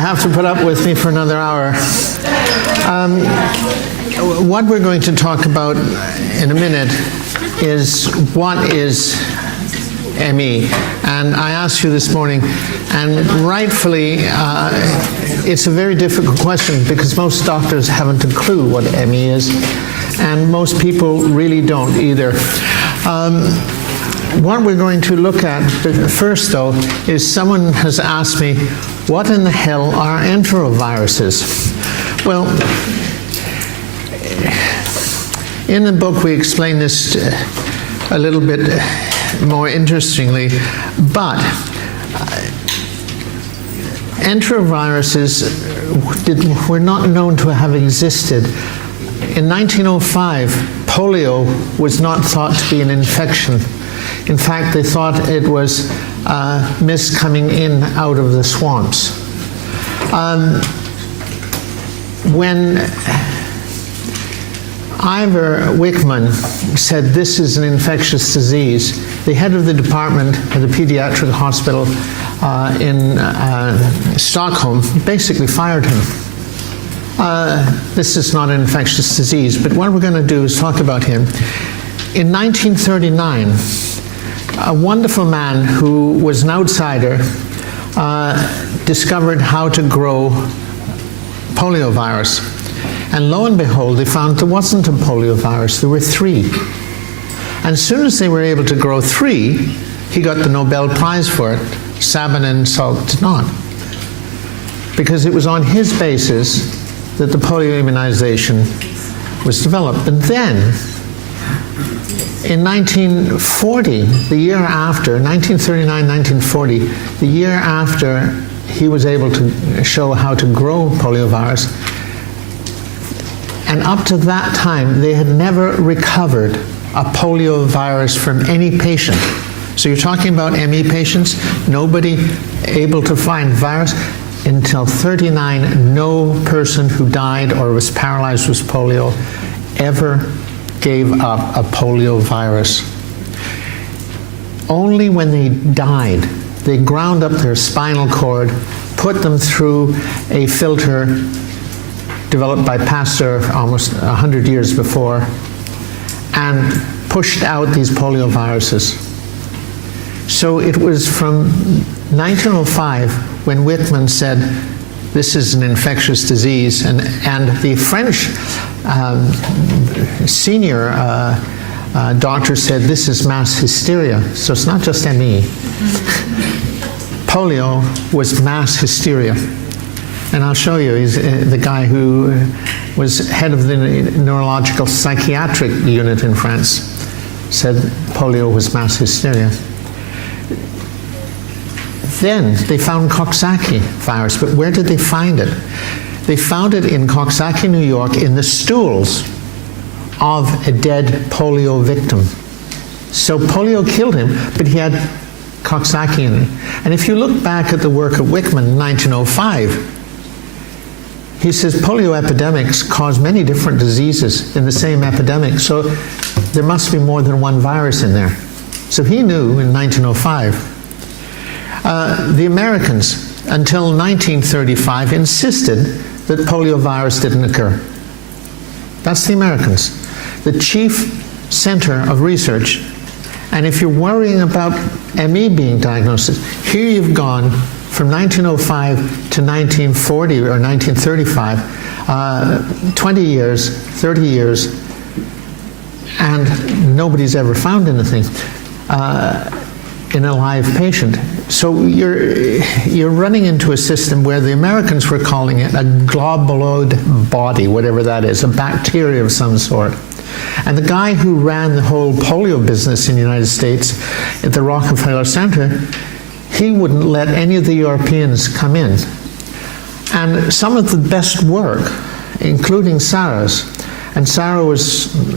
have to put up with me for another hour. What we're going to talk about in a minute is what is ME. And I asked you this morning, and rightfully, it's a very difficult question because most doctors haven't a clue what ME is, and most people really don't either. What we're going to look at first, though, is someone has asked me, what in the hell are enteroviruses? Well, in the book we explain this a little bit more interestingly, but enteroviruses were not known to have existed. In 1905, polio was not thought to be an infection. In fact, they thought it was mist coming in out of the swamps. When Ivor Wickman said this is an infectious disease, the head of the department at the pediatric hospital in Stockholm basically fired him. This is not an infectious disease, but what we're going to do is talk about him. In 1939, a wonderful man who was an outsider discovered how to grow poliovirus. And lo and behold, they found there wasn't a poliovirus, there were 3. And as soon as they were able to grow 3, he got the Nobel Prize for it. Sabin and Salk did not. Because it was on his basis that the polio immunization was developed. And then, in 1940, the year after, 1939, 1940, the year after he was able to show how to grow poliovirus, and up to that time, they had never recovered a poliovirus from any patient. So you're talking about ME patients, nobody able to find virus. Until 1939, no person who died or was paralyzed with polio ever gave up a polio virus. Only when they died, they ground up their spinal cord, put them through a filter developed by Pasteur almost 100 years before, and pushed out these polioviruses. So it was from 1905 when Wickman said, this is an infectious disease, and the French senior doctor said, this is mass hysteria. So it's not just ME. Polio was mass hysteria. And I'll show you, he's the guy who was head of the neurological psychiatric unit in France, said polio was mass hysteria. Then they found Coxsackie virus, but where did they find it? They found it in Coxsackie, New York, in the stools of a dead polio victim. So polio killed him, but he had Coxsackie in it. And if you look back at the work of Wickman in 1905, he says polio epidemics cause many different diseases in the same epidemic, so there must be more than one virus in there. So he knew in 1905. The Americans, until 1935, insisted that poliovirus didn't occur. That's the Americans, the chief center of research. And if you're worrying about ME being diagnosed, here you've gone from 1905 to 1940 or 1935, 20 years, 30 years, and nobody's ever found anything in a live patient. So you're running into a system where the Americans were calling it a globuloid body, whatever that is, a bacteria of some sort. And the guy who ran the whole polio business in the United States at the Rockefeller Center, he wouldn't let any of the Europeans come in. And some of the best work, including Sarah's, and Sarah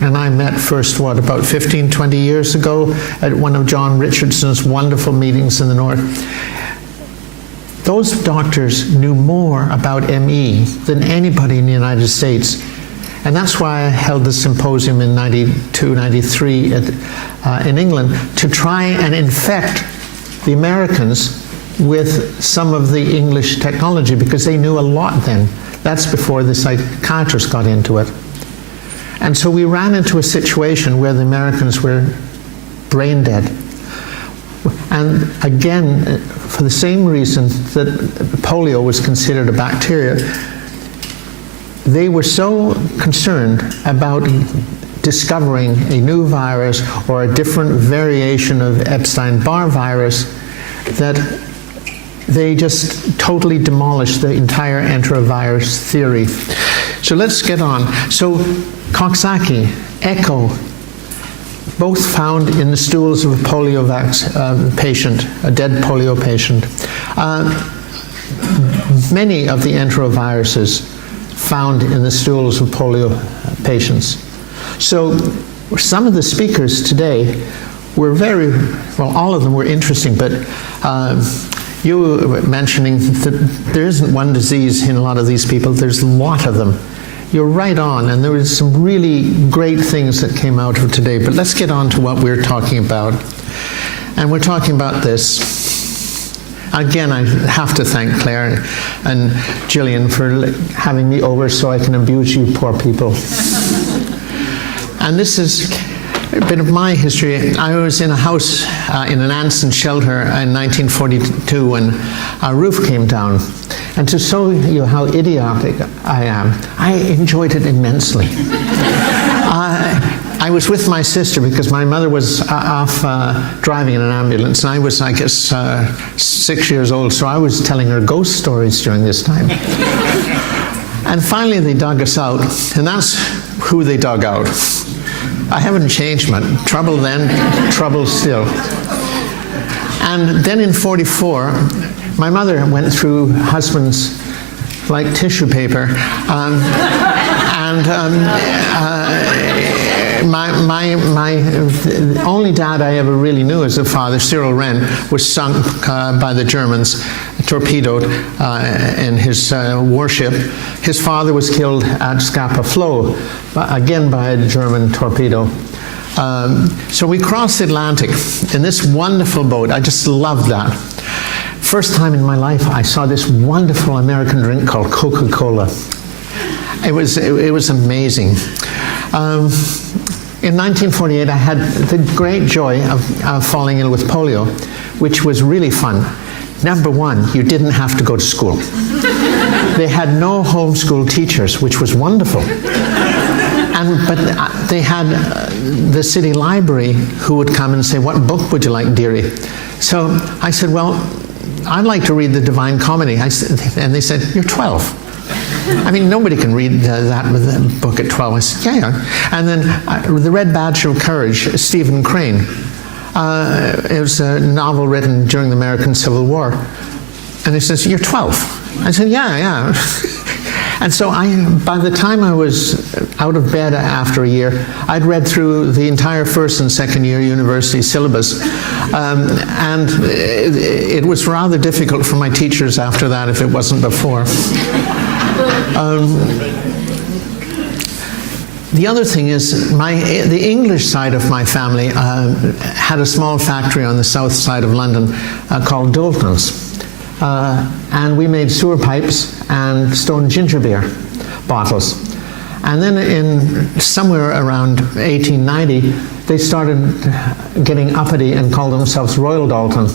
and I met first, about 15, 20 years ago at one of John Richardson's wonderful meetings in the North. Those doctors knew more about ME than anybody in the United States. And that's why I held the symposium in 92, 93 in England, to try and infect the Americans with some of the English technology because they knew a lot then. That's before the psychiatrists got into it. And so we ran into a situation where the Americans were brain dead. And again, for the same reason that polio was considered a bacteria, they were so concerned about discovering a new virus or a different variation of Epstein-Barr virus that they just totally demolished the entire enterovirus theory. So let's get on. So Coxsackie, echo, both found in the stools of a polio patient, a dead polio patient. Many of the enteroviruses found in the stools of polio patients. So some of the speakers today were all of them were interesting, but you were mentioning that there isn't one disease in a lot of these people, there's a lot of them. You're right on, and there was some really great things that came out of today, but let's get on to what we're talking about. And we're talking about this. Again, I have to thank Claire and Gillian for having me over so I can abuse you poor people. And this is a bit of my history. I was in a house in an ants and shelter in 1942 when our roof came down. And to show you how idiotic I am, I enjoyed it immensely. I was with my sister because my mother was off driving in an ambulance, and I was, I guess, 6 years old, so I was telling her ghost stories during this time. And finally they dug us out, and that's who they dug out. I haven't changed much. Trouble then, trouble still. And then in '44, my mother went through husbands like tissue paper, the only dad I ever really knew as a father, Cyril Wren, was sunk by the Germans, torpedoed in his warship. His father was killed at Scapa Flow, again by a German torpedo. So we crossed the Atlantic in this wonderful boat. I just loved that. First time in my life I saw this wonderful American drink called Coca-Cola. It was amazing. In 1948 I had the great joy of falling ill with polio, which was really fun. Number one, you didn't have to go to school. They had no homeschool teachers, which was wonderful. But they had the city library who would come and say, "What book would you like, dearie?" So I said, "Well, I'd like to read the Divine Comedy." And they said, "You're 12. I mean, nobody can read that book at 12. I said, yeah. And then The Red Badge of Courage, Stephen Crane. It was a novel written during the American Civil War. And he says, "You're 12. I said, yeah. And so by the time I was out of bed after a year, I'd read through the entire first and second year university syllabus. And it was rather difficult for my teachers after that if it wasn't before. The other thing is, the English side of my family had a small factory on the south side of London called Dalton's. And we made sewer pipes and stone ginger beer bottles. And then somewhere around 1890, they started getting uppity and called themselves Royal Dalton.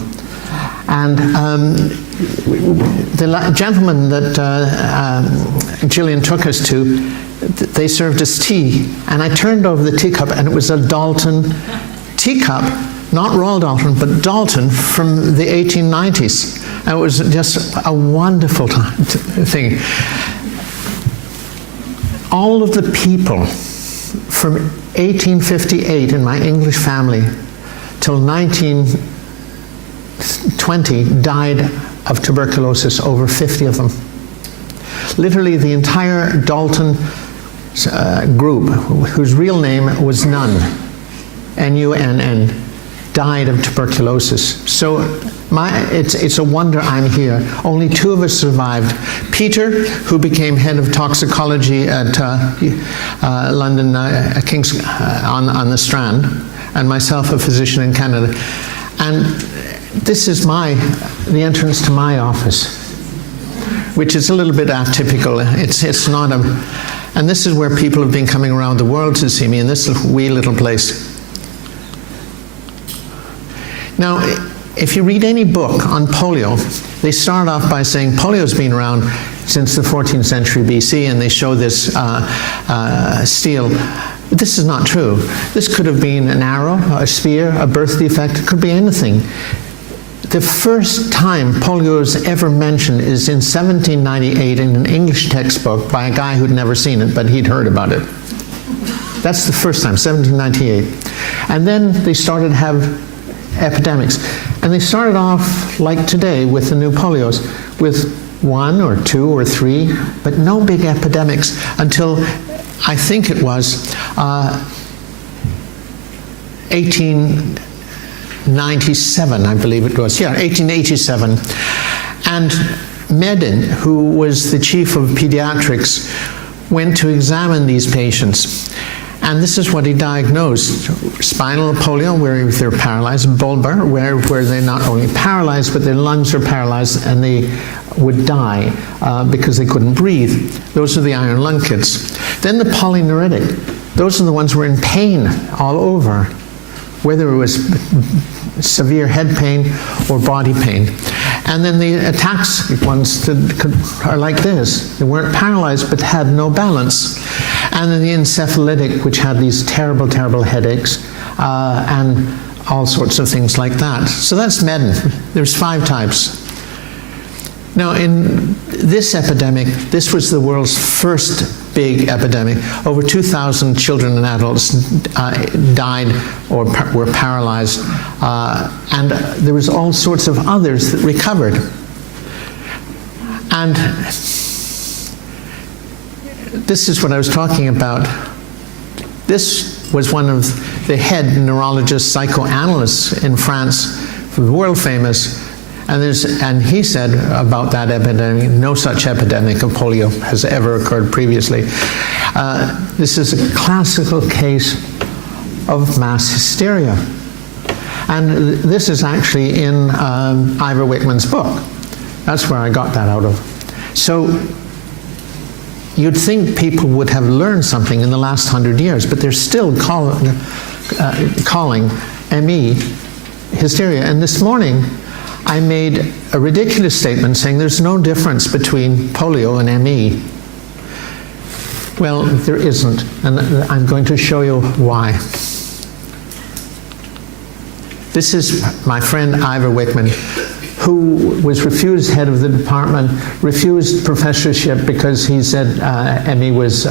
And the gentleman that Gillian took us to, they served us tea. And I turned over the teacup, and it was a Dalton teacup, not Royal Dalton, but Dalton from the 1890s. And it was just a wonderful thing. All of the people from 1858 in my English family till 1920 died of tuberculosis, over 50 of them. Literally the entire Dalton group, whose real name was Nunn, N-U-N-N, died of tuberculosis. So it's a wonder I'm here. Only 2 of us survived. Peter, who became head of toxicology at London King's on the Strand, and myself, a physician in Canada. And this is the entrance to my office, which is a little bit atypical. It's not and this is where people have been coming around the world to see me, in this wee little place. Now, if you read any book on polio, they start off by saying polio's been around since the 14th century BC, and they show this steel. But this is not true. This could have been an arrow, a spear, a birth defect. It could be anything. The first time polio is ever mentioned is in 1798 in an English textbook by a guy who'd never seen it, but he'd heard about it. That's the first time, 1798. And then they started to have epidemics. And they started off like today with the new polios, with 1 or 2 or 3, but no big epidemics until I think it was 1897, I believe it was. Yeah, 1887. And Medin, who was the chief of pediatrics, went to examine these patients. And this is what he diagnosed: spinal polio, where they're paralyzed; bulbar, where they're not only paralyzed, but their lungs are paralyzed and they would die because they couldn't breathe. Those are the iron lung kits. Then the polyneuritic. Those are the ones who were in pain all over, whether it was severe head pain or body pain. And then the ataxic ones that are like this. They weren't paralyzed but had no balance. And then the encephalitic, which had these terrible, terrible headaches and all sorts of things like that. So that's Medin. There's 5 types. Now, in this epidemic, this was the world's first big epidemic. Over 2,000 children and adults died or were paralyzed, and there was all sorts of others that recovered. And this is what I was talking about. This was one of the head neurologists, psychoanalysts in France, world famous. And he said about that epidemic, no such epidemic of polio has ever occurred previously. This is a classical case of mass hysteria. And this is actually in Ivor Wickman's book. That's where I got that out of. So you'd think people would have learned something in the last 100 years, but they're still calling ME hysteria. And this morning, I made a ridiculous statement saying there's no difference between polio and ME. Well, there isn't, and I'm going to show you why. This is my friend Ivor Wickman, who was refused head of the department, refused professorship because he said ME was,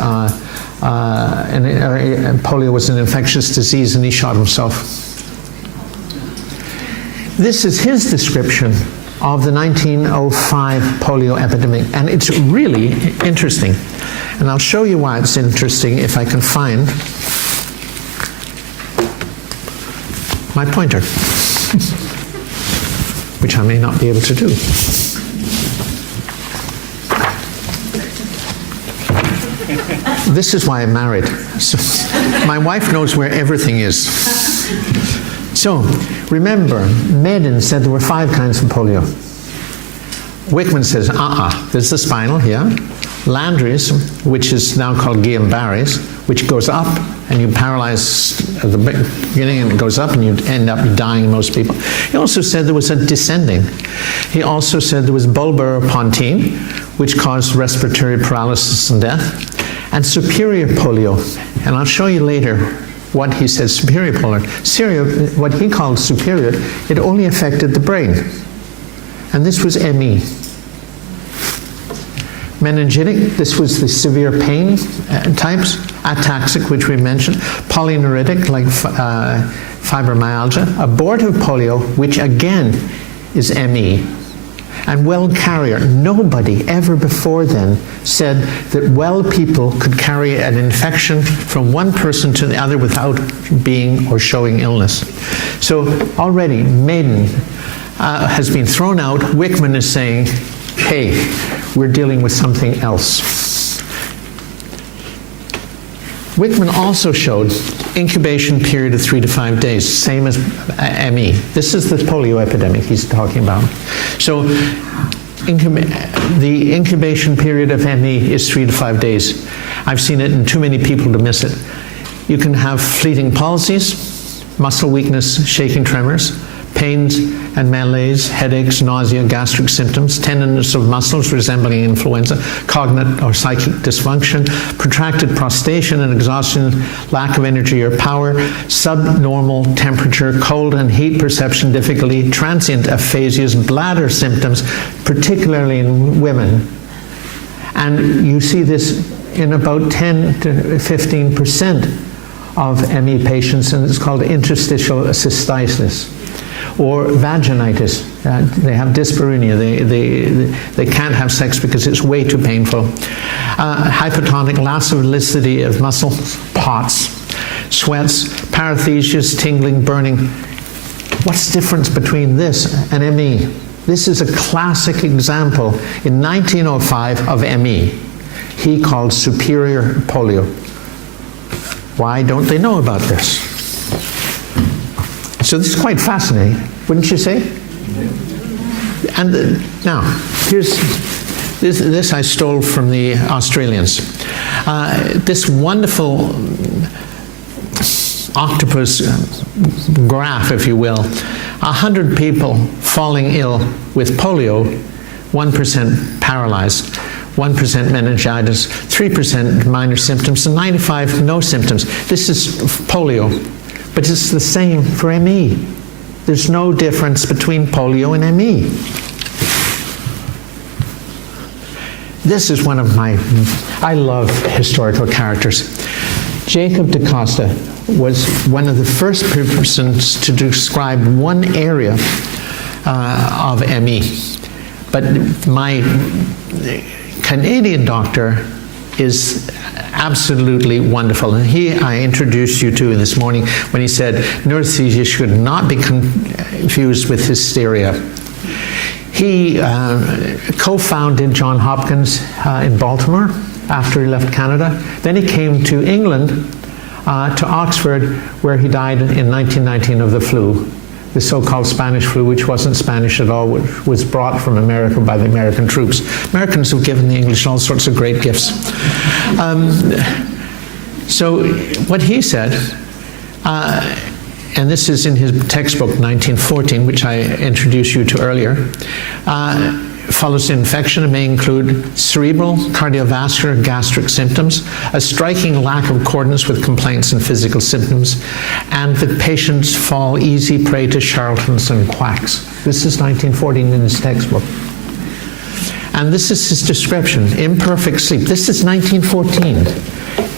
polio was an infectious disease, and he shot himself. This is his description of the 1905 polio epidemic, and it's really interesting. And I'll show you why it's interesting if I can find my pointer, which I may not be able to do. This is why I'm married. So my wife knows where everything is. So, remember, Medin said there were 5 kinds of polio. Wickman says, there's the spinal here. Landry's, which is now called Guillain-Barré's, which goes up, and you paralyze at the beginning, and it goes up, and you end up dying, most people. He also said there was a descending. He also said there was bulbar pontine, which caused respiratory paralysis and death, and superior polio. And I'll show you later what he said superior polio. What he called superior, it only affected the brain. And this was ME. Meningitic, this was the severe pain types. Ataxic, which we mentioned. Polyneuritic, like fibromyalgia. Abortive polio, which again is ME. And well carrier. Nobody ever before then said that well people could carry an infection from one person to the other without being or showing illness. So already Medin has been thrown out. Wickman is saying, hey, we're dealing with something else. Whitman also showed incubation period of 3 to 5 days, same as ME. This is the polio epidemic he's talking about. So the incubation period of ME is 3 to 5 days. I've seen it in too many people to miss it. You can have fleeting palsies, muscle weakness, shaking tremors, pains and malaise, headaches, nausea, gastric symptoms, tenderness of muscles resembling influenza, cognitive or psychic dysfunction, protracted prostration and exhaustion, lack of energy or power, subnormal temperature, cold and heat perception difficulty, transient aphasias, bladder symptoms, particularly in women. And you see this in about 10 to 15% of ME patients, and it's called interstitial cystitis. Or vaginitis. They have dyspareunia. They can't have sex because it's way too painful. Hypotonic elasticity of muscles, POTS, sweats, paresthesias, tingling, burning. What's the difference between this and ME? This is a classic example in 1905 of ME. He called superior polio. Why don't they know about this? So this is quite fascinating, wouldn't you say? And now, here's this I stole from the Australians. This wonderful octopus graph, if you will. 100 people falling ill with polio, 1% paralyzed, 1% meningitis, 3% minor symptoms, and 95 no symptoms. This is polio. But it's the same for ME. There's no difference between polio and ME. This is one of I love historical characters. Jacob Decosta was one of the first persons to describe one area of ME. But my Canadian doctor is absolutely wonderful. And I introduced you to this morning when he said neuroesthesia should not be confused with hysteria. He co-founded Johns Hopkins in Baltimore after he left Canada. Then he came to England, to Oxford, where he died in 1919 of the flu, the so-called Spanish flu, which wasn't Spanish at all, which was brought from America by the American troops. Americans have given the English all sorts of great gifts. So what he said, and this is in his textbook, 1914, which I introduced you to earlier, follows infection and may include cerebral, cardiovascular, gastric symptoms, a striking lack of accordance with complaints and physical symptoms, and that patients fall easy prey to charlatans and quacks. This is 1914 in his textbook. And this is his description, imperfect sleep. This is 1914,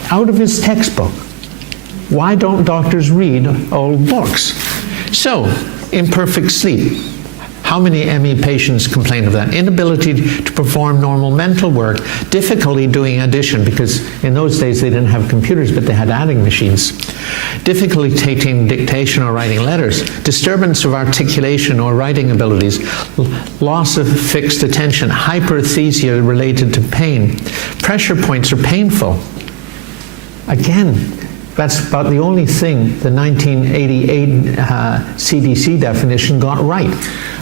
out of his textbook. Why don't doctors read old books? So, imperfect sleep. How many ME patients complain of that? Inability to perform normal mental work, difficulty doing addition, because in those days they didn't have computers, but they had adding machines. Difficulty taking dictation or writing letters, disturbance of articulation or writing abilities, loss of fixed attention, hyperesthesia related to pain. Pressure points are painful. Again, that's about the only thing the 1988 CDC definition got right.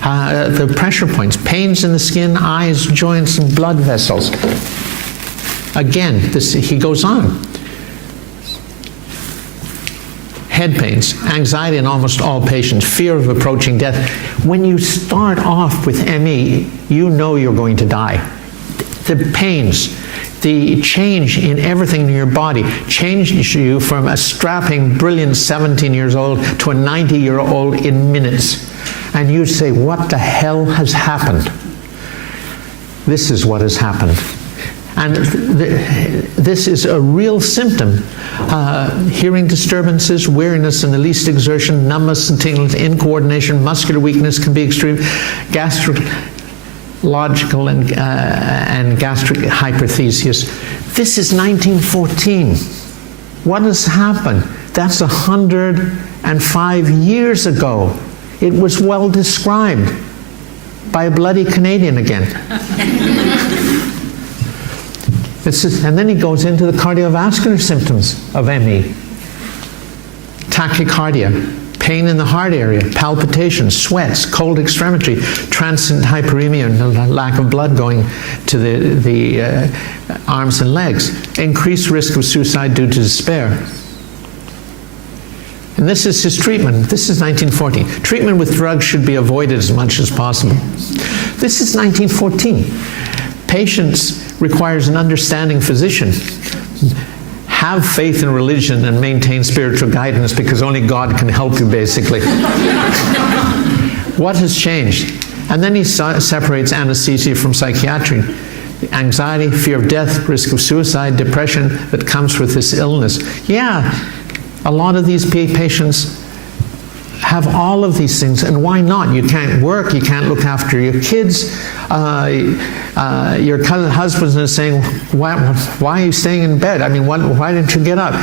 The pressure points, pains in the skin, eyes, joints, and blood vessels. Again, he goes on. Head pains, anxiety in almost all patients, fear of approaching death. When you start off with ME, you know you're going to die. The pains, the change in everything in your body changes you from a strapping, brilliant 17 years old to a 90-year-old in minutes. And you say, what the hell has happened? This is what has happened. And this is a real symptom. Hearing disturbances, weariness in the least exertion, numbness and tingling, incoordination, muscular weakness can be extreme, gastrological and gastric hyperthesias. This is 1914. What has happened? That's 105 years ago. It was well described by a bloody Canadian again. And then he goes into the cardiovascular symptoms of ME. Tachycardia, pain in the heart area, palpitations, sweats, cold extremity, transient hyperemia, and lack of blood going to the arms and legs. Increased risk of suicide due to despair. And this is his treatment. This is 1940. Treatment with drugs should be avoided as much as possible. This is 1914. Patients requires an understanding physician. Have faith in religion and maintain spiritual guidance, because only God can help you, basically. What has changed? And then he separates anesthesia from psychiatry. Anxiety, fear of death, risk of suicide, depression that comes with this illness. Yeah, a lot of these patients have all of these things, and why not? You can't work, you can't look after your kids. Your husband is saying, why are you staying in bed? I mean, why didn't you get up?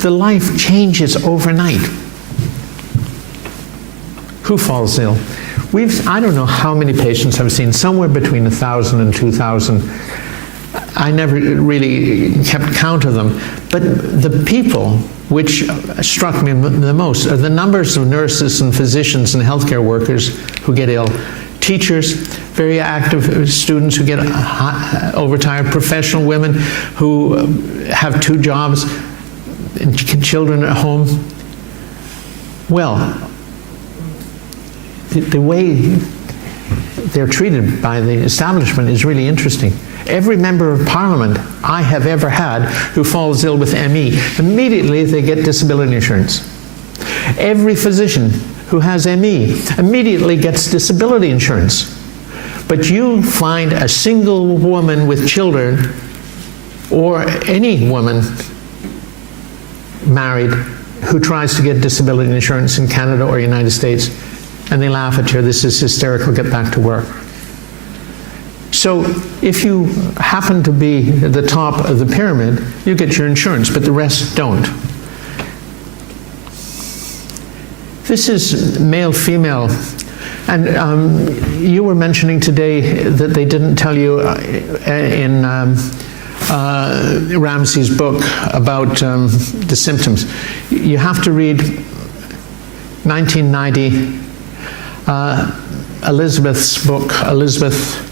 The life changes overnight. Who falls ill? I don't know how many patients I've seen, somewhere between 1,000 and 2,000. I never really kept count of them. But the people which struck me the most are the numbers of nurses and physicians and healthcare workers who get ill. Teachers, very active students who get overtired, professional women who have 2 jobs, and children at home. Well, the way they're treated by the establishment is really interesting. Every member of parliament I have ever had who falls ill with ME, immediately they get disability insurance. Every physician who has ME immediately gets disability insurance. But you find a single woman with children, or any woman married, who tries to get disability insurance in Canada or United States, and they laugh at you. This is hysterical, get back to work. So if you happen to be at the top of the pyramid, you get your insurance, but the rest don't. This is male-female. And you were mentioning today that they didn't tell you in Ramsey's book about the symptoms. You have to read 1990, Elizabeth's book, Elizabeth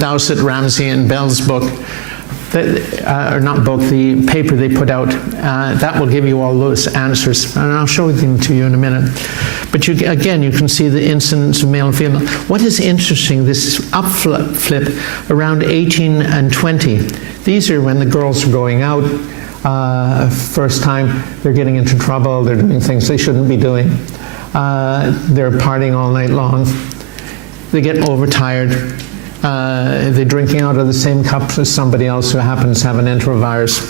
Dowsett, Ramsey, and Bell's book, or not book, the paper they put out, that will give you all those answers, and I'll show them to you in a minute. But again, you can see the incidence of male and female. What is interesting, this flip around 18 and 20, these are when the girls are going out, first time, they're getting into trouble, they're doing things they shouldn't be doing, they're partying all night long, they get overtired, they're drinking out of the same cup as somebody else who happens to have an enterovirus,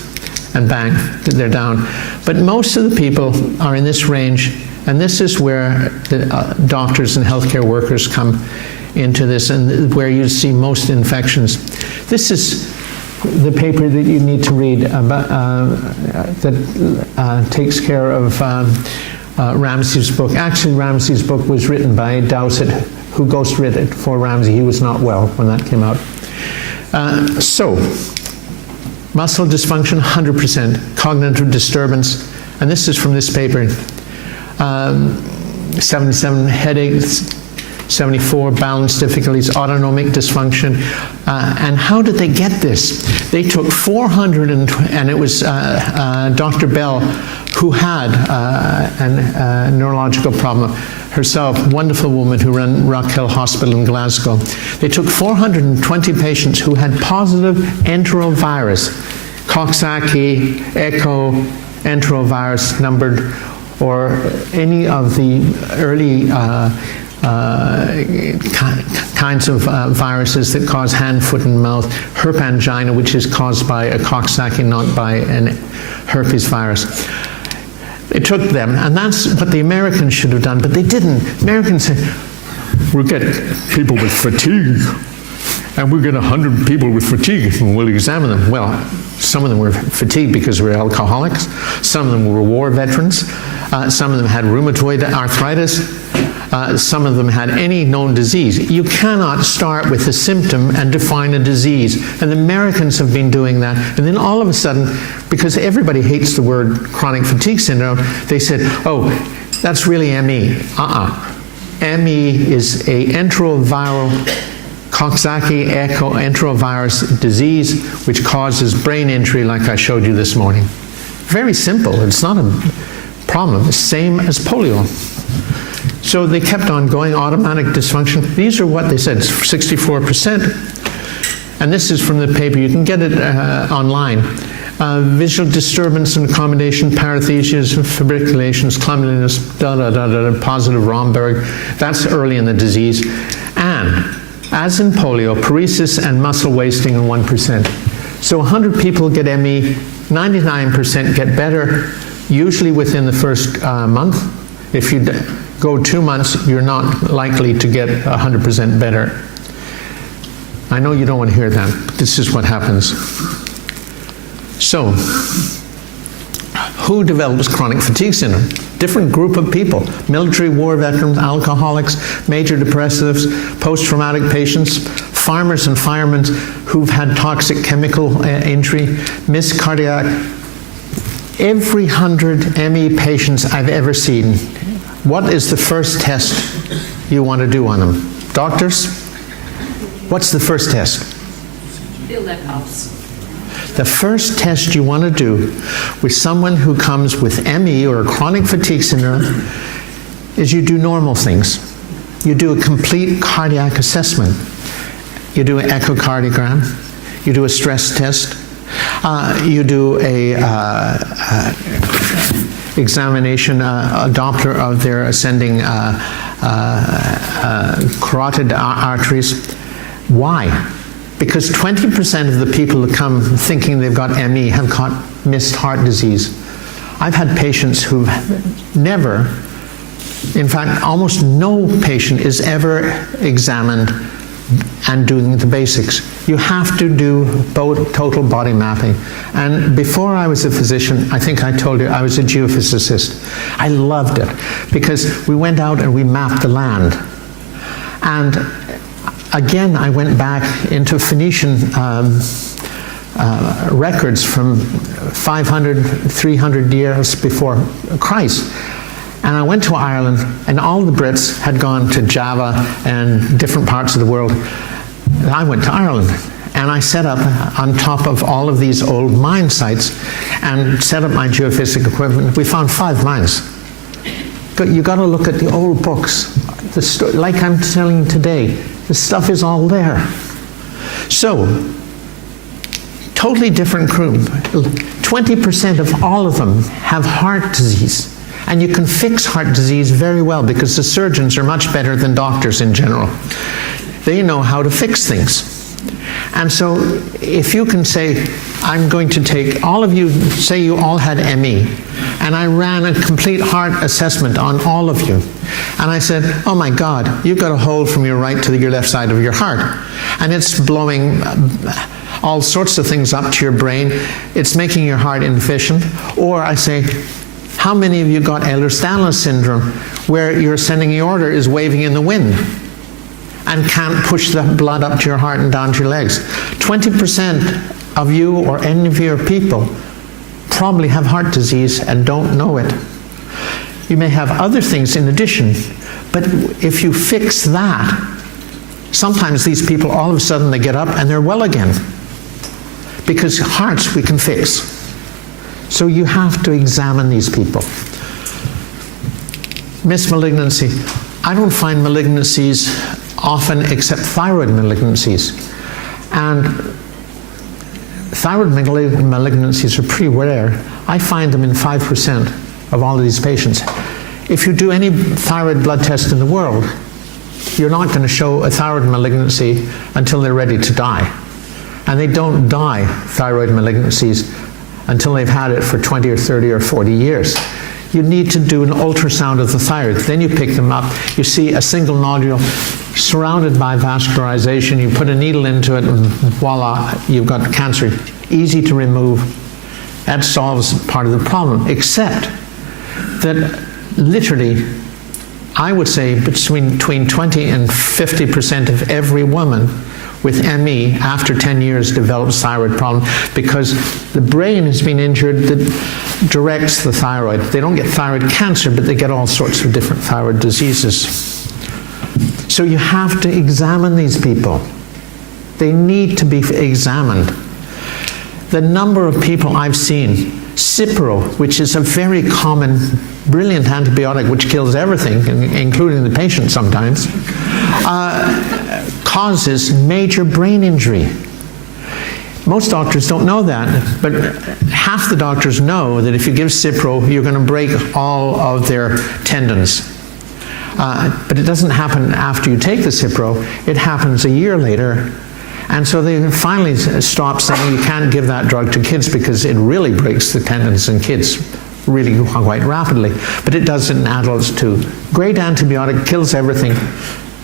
and bang, they're down. But most of the people are in this range, and this is where the doctors and healthcare workers come into this, and where you see most infections. This is the paper that you need to read about, that takes care of Ramsey's book. Actually, Ramsey's book was written by Dowsett, who ghostwrote it for Ramsey. He was not well when that came out. So, muscle dysfunction, 100%. Cognitive disturbance, and this is from this paper. 77 headaches, 74 balance difficulties, autonomic dysfunction. And how did they get this? They took 420, and it was Dr. Bell, who had a neurological problem herself, wonderful woman who ran Rock Hill Hospital in Glasgow. They took 420 patients who had positive enterovirus, Coxsackie, Echo, enterovirus numbered, or any of the early kinds of viruses that cause hand, foot, and mouth, herpes angina, which is caused by a Coxsackie, not by an herpes virus. It took them, and that's what the Americans should have done, but they didn't. Americans said, we'll get people with fatigue, and we'll get 100 people with fatigue, and we'll examine them. Well, some of them were fatigued because they were alcoholics. Some of them were war veterans. Some of them had rheumatoid arthritis. some of them had any known disease. You cannot start with a symptom and define a disease. And the Americans have been doing that. And then all of a sudden, because everybody hates the word chronic fatigue syndrome, they said, oh, that's really ME. ME is a enteroviral Coxsackie enterovirus disease which causes brain injury like I showed you this morning. Very simple. It's not a problem. Same as polio. So they kept on going, autonomic dysfunction. These are what they said, 64%. And this is from the paper. You can get it online. Visual disturbance and accommodation, paresthesias, fibriculations, cleanliness, positive Romberg. That's early in the disease. And as in polio, paresis and muscle wasting in 1%. So 100 people get ME, 99% get better, usually within the first month. If you go 2 months, you're not likely to get 100% better. I know you don't want to hear that, but this is what happens. So, who develops chronic fatigue syndrome? Different group of people. Military war veterans, alcoholics, major depressives, post-traumatic patients, farmers and firemen who've had toxic chemical injury, missed cardiac. Every 100 ME patients I've ever seen, what is the first test you want to do on them? Doctors? What's the first test? Feel their pulse. The first test you want to do with someone who comes with ME or chronic fatigue syndrome is you do normal things. You do a complete cardiac assessment. You do an echocardiogram. You do a stress test. You do a examination, a Doppler of their ascending carotid arteries. Why? Because 20% of the people that come thinking they've got ME have got missed heart disease. I've had patients who've never, in fact, almost no patient is ever examined and doing the basics. You have to do both total body mapping. And before I was a physician, I think I told you, I was a geophysicist. I loved it because we went out and we mapped the land. And again, I went back into Phoenician records from 500, 300 years before Christ. And I went to Ireland, and all the Brits had gone to Java and different parts of the world. And I went to Ireland, and I set up on top of all of these old mine sites and set up my geophysical equipment. We found 5 mines. But you got to look at the old books. Like I'm telling you today, the stuff is all there. So, totally different group. 20% of all of them have heart disease. And you can fix heart disease very well because the surgeons are much better than doctors in general. They know how to fix things. And so if you can say, I'm going to take, all of you, say you all had ME, and I ran a complete heart assessment on all of you. And I said, oh my God, you've got a hole from your right to your left side of your heart. And it's blowing all sorts of things up to your brain. It's making your heart inefficient. Or I say, how many of you got Ehlers-Danlos syndrome, where your ascending aorta is waving in the wind and can't push the blood up to your heart and down to your legs? 20% of you or any of your people probably have heart disease and don't know it. You may have other things in addition, but if you fix that, sometimes these people all of a sudden they get up and they're well again. Because hearts we can fix. So you have to examine these people. Missed malignancy. I don't find malignancies often except thyroid malignancies. And thyroid malignancies are pretty rare. I find them in 5% of all of these patients. If you do any thyroid blood test in the world, you're not going to show a thyroid malignancy until they're ready to die. And they don't die, thyroid malignancies, until they've had it for 20 or 30 or 40 years. You need to do an ultrasound of the thyroid. Then you pick them up. You see a single nodule surrounded by vascularization. You put a needle into it and voila, you've got cancer. Easy to remove. That solves part of the problem, except that literally I would say between 20 and 50% of every woman with ME after 10 years develops thyroid problem, because the brain has been injured that directs the thyroid. They don't get thyroid cancer, but they get all sorts of different thyroid diseases. So you have to examine these people. They need to be examined. The number of people I've seen, Cipro, which is a very common, brilliant antibiotic which kills everything, including the patient sometimes, causes major brain injury. Most doctors don't know that, but half the doctors know that if you give Cipro, you're going to break all of their tendons. But it doesn't happen after you take the Cipro, it happens a year later. And so they finally stopped saying you can't give that drug to kids because it really breaks the tendons in kids really quite rapidly. But it does it in adults too. Great antibiotic, kills everything,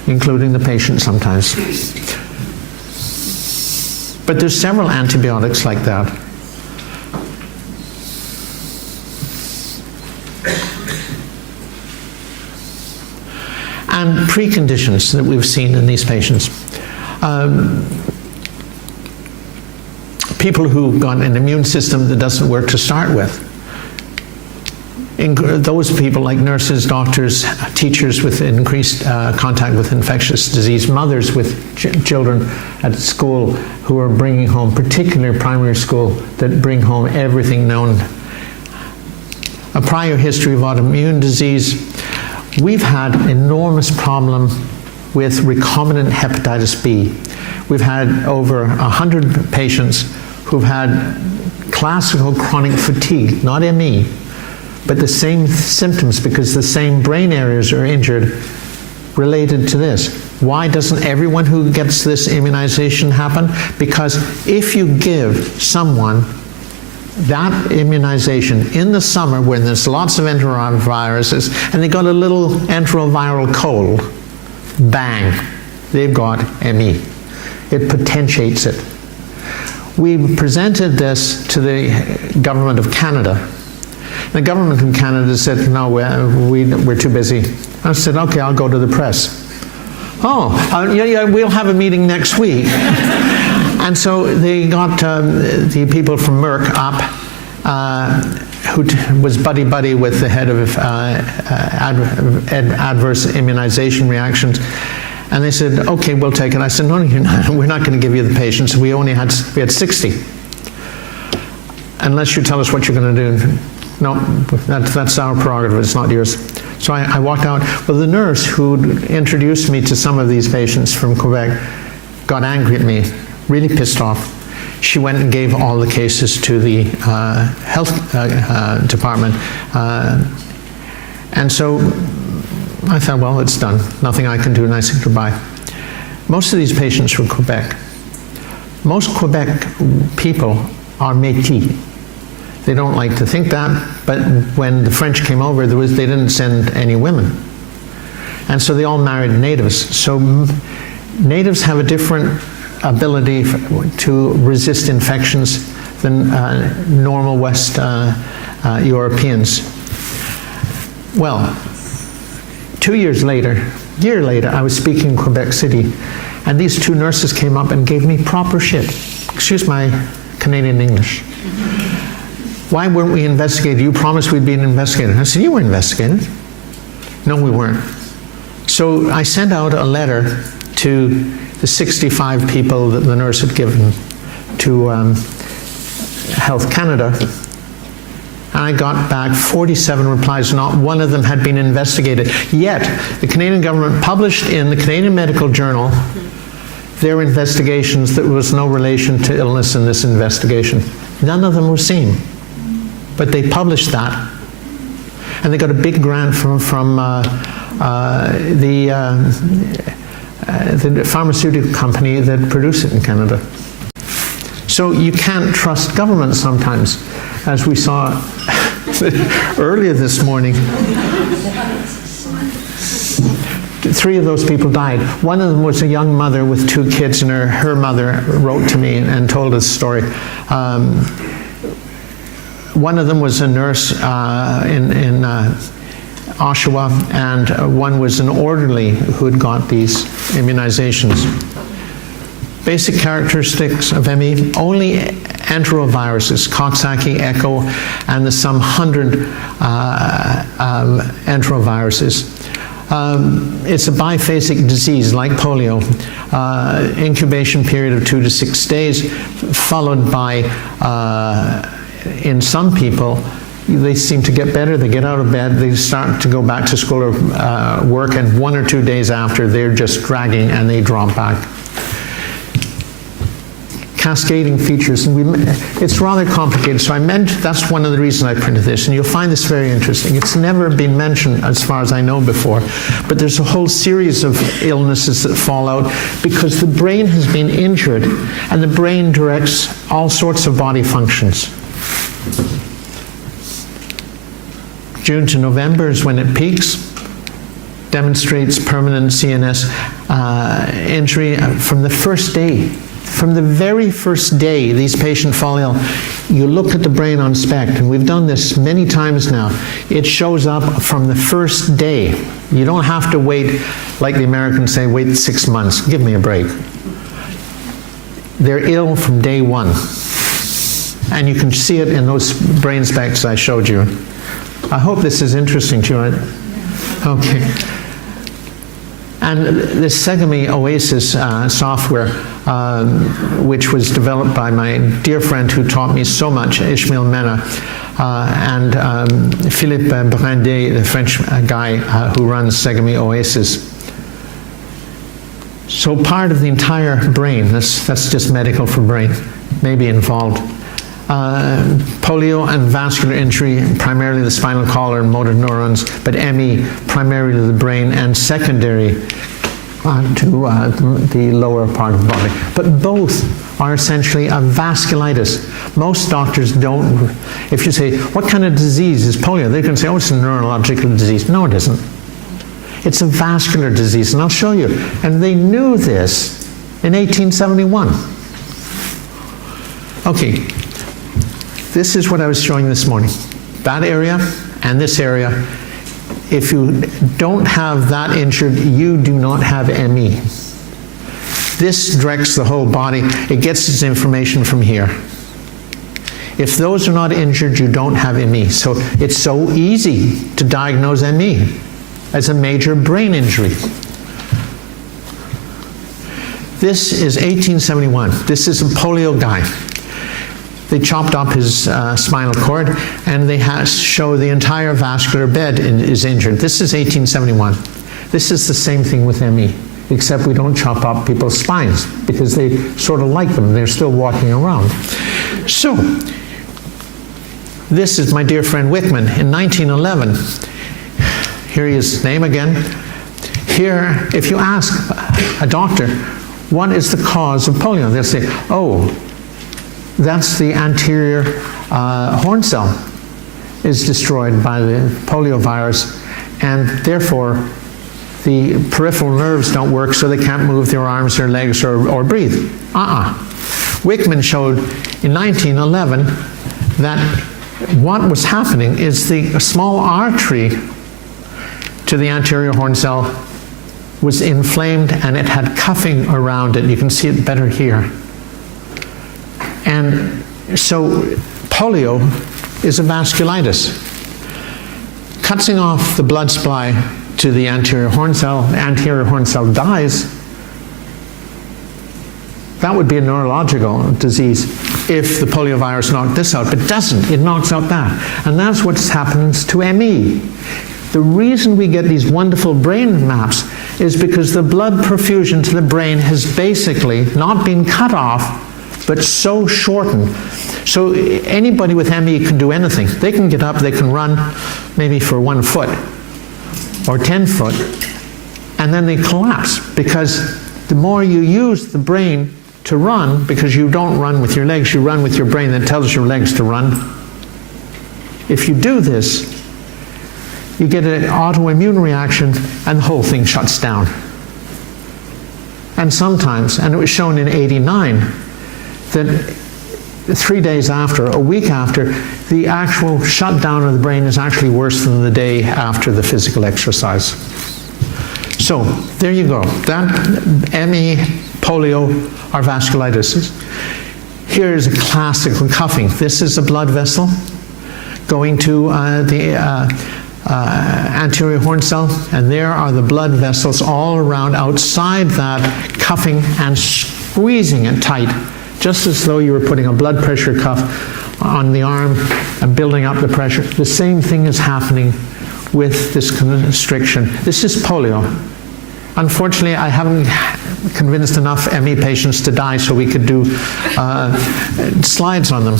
including the patient sometimes. But there's several antibiotics like that. And preconditions that we've seen in these patients. People who've got an immune system that doesn't work to start with. Those people like nurses, doctors, teachers with increased contact with infectious disease, mothers with children at school who are bringing home, particularly primary school, that bring home everything known. A prior history of autoimmune disease. We've had enormous problem with recombinant hepatitis B. We've had over 100 patients who've had classical chronic fatigue, not ME, but the same symptoms because the same brain areas are injured related to this. Why doesn't everyone who gets this immunization happen? Because if you give someone that immunization in the summer when there's lots of enteroviruses and they got a little enteroviral cold, bang, they've got ME. It potentiates it. We presented this to the government of Canada. The government in Canada said, no, we're too busy. I said, okay, I'll go to the press. Oh, yeah, we'll have a meeting next week. And so they got the people from Merck up, who was buddy-buddy with the head of adverse immunization reactions. And they said, okay, we'll take it. I said, no, we're not going to give you the patients. We had 60. Unless you tell us what you're going to do. No, that's our prerogative, it's not yours. So I walked out. Well, the nurse who introduced me to some of these patients from Quebec got angry at me, really pissed off. She went and gave all the cases to the health department. And so I thought, well, it's done. Nothing I can do, and I said goodbye. Most of these patients were Quebec. Most Quebec people are Métis. They don't like to think that, but when the French came over, they didn't send any women. And so they all married natives. So natives have a different ability to resist infections than normal West Europeans. Well, 2 years later, a year later, I was speaking in Quebec City, and these two nurses came up and gave me proper shit. Excuse my Canadian English. Why weren't we investigated? You promised we'd be investigated. I said, you were investigated. No, we weren't. So I sent out a letter to the 65 people that the nurse had given to Health Canada. And I got back 47 replies. Not one of them had been investigated. Yet, the Canadian government published in the Canadian Medical Journal their investigations that there was no relation to illness in this investigation. None of them were seen. But they published that. And they got a big grant from the pharmaceutical company that produced it in Canada. So you can't trust government sometimes, as we saw earlier this morning. 3 of those people died. One of them was a young mother with 2 kids, and her mother wrote to me and told us a story. One of them was a nurse Oshawa, and one was an orderly who had got these immunizations. Basic characteristics of ME, only enteroviruses, Coxsackie, Echo, and the some 100 enteroviruses. It's a biphasic disease like polio. Incubation period of 2 to 6 days, followed by, in some people, they seem to get better, they get out of bed, they start to go back to school or work, and 1 or 2 days after, they're just dragging and they drop back. Cascading features, and it's rather complicated, so that's one of the reasons I printed this, and you'll find this very interesting. It's never been mentioned, as far as I know, before, but there's a whole series of illnesses that fall out because the brain has been injured, and the brain directs all sorts of body functions. June to November is when it peaks, demonstrates permanent CNS injury from the first day. From the very first day these patients fall ill, you look at the brain on SPECT, and we've done this many times now. It shows up from the first day. You don't have to wait, like the Americans say, wait 6 months. Give me a break. They're ill from day one. And you can see it in those brain specs I showed you. I hope this is interesting to you. Okay. And this Segami Oasis software, which was developed by my dear friend who taught me so much, Ishmael Mena, and Philippe Brandet, the French guy who runs Segami Oasis. So part of the entire brain, that's just medical for brain, may be involved. Polio and vascular injury, primarily the spinal column and motor neurons, but ME primarily to the brain and secondary to the lower part of the body. But both are essentially a vasculitis. Most doctors don't, if you say, what kind of disease is polio? They can say, oh, it's a neurological disease. No, it isn't. It's a vascular disease, and I'll show you. And they knew this in 1871. Okay. This is what I was showing this morning. That area and this area, if you don't have that injured, you do not have ME. This directs the whole body. It gets its information from here. If those are not injured, you don't have ME. So it's so easy to diagnose ME as a major brain injury. This is 1871. This is a polio guy. They chopped up his spinal cord, and they show the entire vascular bed is injured. This is 1871. This is the same thing with ME, except we don't chop up people's spines because they sort of like them. They're still walking around. So, this is my dear friend Wickman in 1911. Here he is, his name again. Here, if you ask a doctor, what is the cause of polio? They'll say, oh, that's the anterior horn cell is destroyed by the polio virus, and therefore the peripheral nerves don't work, so they can't move their arms or legs or breathe. Wickman showed in 1911 that what was happening is the small artery to the anterior horn cell was inflamed, and it had cuffing around it. You can see it better here. And so polio is a vasculitis. Cutting off the blood supply to the anterior horn cell dies. That would be a neurological disease if the polio virus knocked this out, but it doesn't. It knocks out that. And that's what happens to ME. The reason we get these wonderful brain maps is because the blood perfusion to the brain has basically not been cut off, but so shortened. So anybody with ME can do anything. They can get up, they can run maybe for 1 foot or 10 foot, and then they collapse, because the more you use the brain to run, because you don't run with your legs, you run with your brain that tells your legs to run. If you do this, you get an autoimmune reaction and the whole thing shuts down. And sometimes, and it was shown in '89, that 3 days after, a week after, the actual shutdown of the brain is actually worse than the day after the physical exercise. So, there you go. That ME, polio, or vasculitis. Here is a classical cuffing. This is a blood vessel going to the anterior horn cell, and there are the blood vessels all around outside that, cuffing and squeezing it tight, just as though you were putting a blood pressure cuff on the arm and building up the pressure. The same thing is happening with this constriction. This is polio. Unfortunately, I haven't convinced enough ME patients to die so we could do slides on them.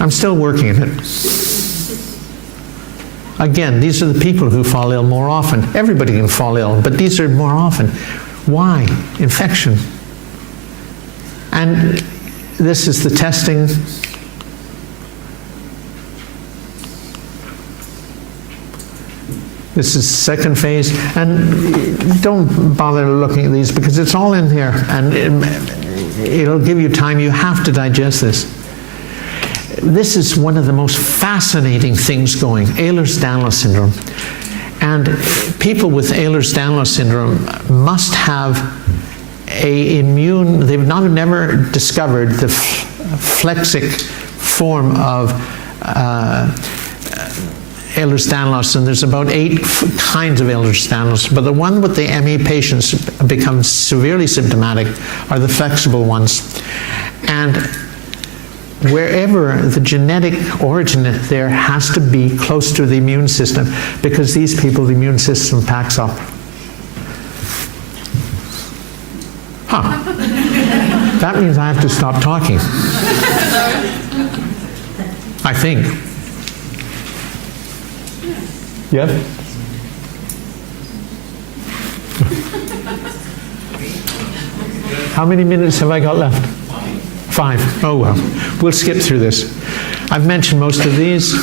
I'm still working on it. Again, these are the people who fall ill more often. Everybody can fall ill, but these are more often. Why? Infection. And this is the testing. This is second phase, and don't bother looking at these because it's all in here, and it'll give you time. You have to digest this. This is one of the most fascinating things going, Ehlers-Danlos syndrome. And people with Ehlers-Danlos syndrome must have they've never discovered the flexic form of Ehlers-Danlos, and there's about 8 kinds of Ehlers-Danlos, but the one with the ME patients become severely symptomatic are the flexible ones. And wherever the genetic origin there has to be close to the immune system, because these people, the immune system packs up. Huh. That means I have to stop talking. I think. Yes? How many minutes have I got left? 5. Oh well. We'll skip through this. I've mentioned most of these.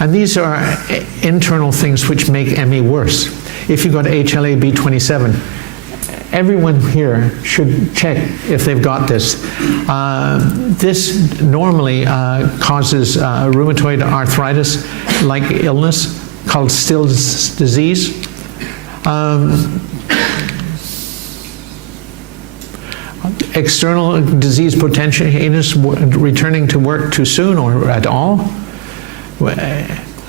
And these are internal things which make ME worse. If you've got Hla B27, everyone here should check if they've got this. This normally causes rheumatoid arthritis-like illness called Still's disease. External disease potential, returning to work too soon or at all.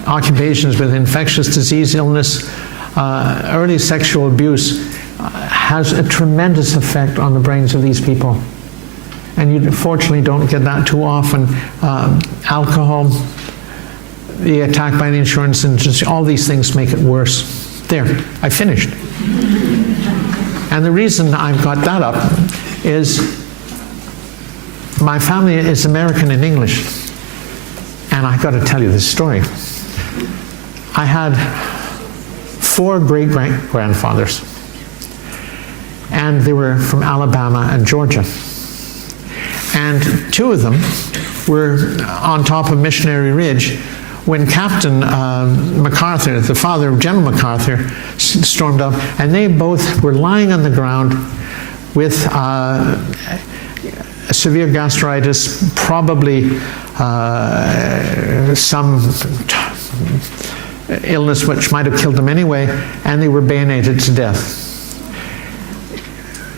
Occupations with infectious disease, illness, early sexual abuse has a tremendous effect on the brains of these people. And you fortunately don't get that too often. Alcohol, the attack by the insurance industry, all these things make it worse. There, I finished. And the reason I've got that up is my family is American and English. And I've got to tell you this story. I had 4 great-grandfathers. And they were from Alabama and Georgia. And 2 of them were on top of Missionary Ridge when Captain MacArthur, the father of General MacArthur, stormed up, and they both were lying on the ground with severe gastritis, probably some illness which might have killed them anyway, and they were bayoneted to death.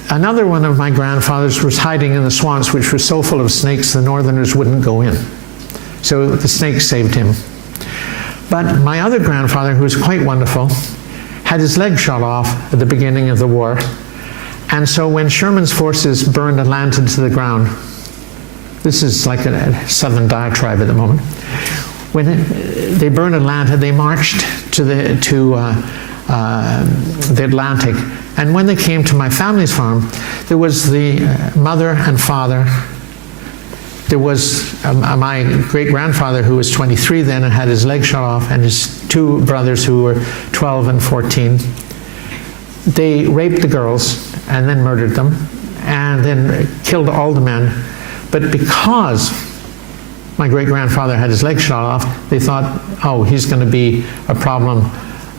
Another one of my grandfathers was hiding in the swamps, which were so full of snakes the northerners wouldn't go in. So the snakes saved him. But my other grandfather, who was quite wonderful, had his leg shot off at the beginning of the war. And so when Sherman's forces burned Atlanta to the ground, this is like a southern diatribe at the moment, when they burned Atlanta, they marched to the Atlantic. And when they came to my family's farm, there was the mother and father. There was my great-grandfather, who was 23 then and had his leg shot off, and his 2 brothers who were 12 and 14. They raped the girls and then murdered them and then killed all the men. But because my great-grandfather had his leg shot off, they thought, oh, he's going to be a problem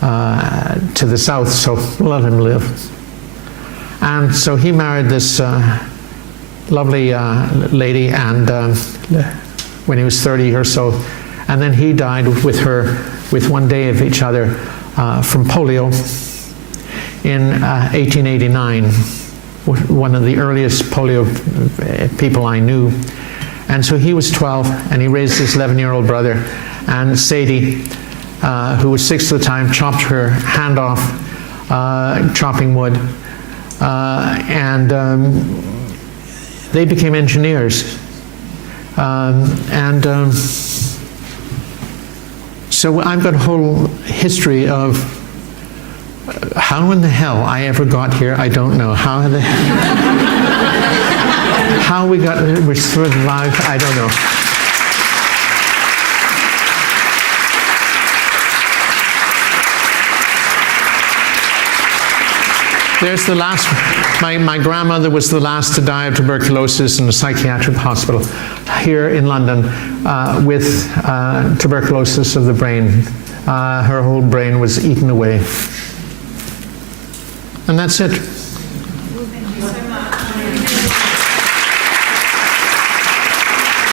to the south, so we'll let him live. And so he married this lovely lady, and when he was 30 or so, and then he died with her, with 1 day of each other, from polio in 1889. One of the earliest polio people I knew. And so he was 12, and he raised his 11-year-old brother. And Sadie, who was 6 at the time, chopped her hand off chopping wood. They became engineers. So I've got a whole history of how in the hell I ever got here, I don't know. How we survived, I don't know. There's the last, my grandmother was the last to die of tuberculosis in a psychiatric hospital here in London with tuberculosis of the brain. Her whole brain was eaten away. And that's it.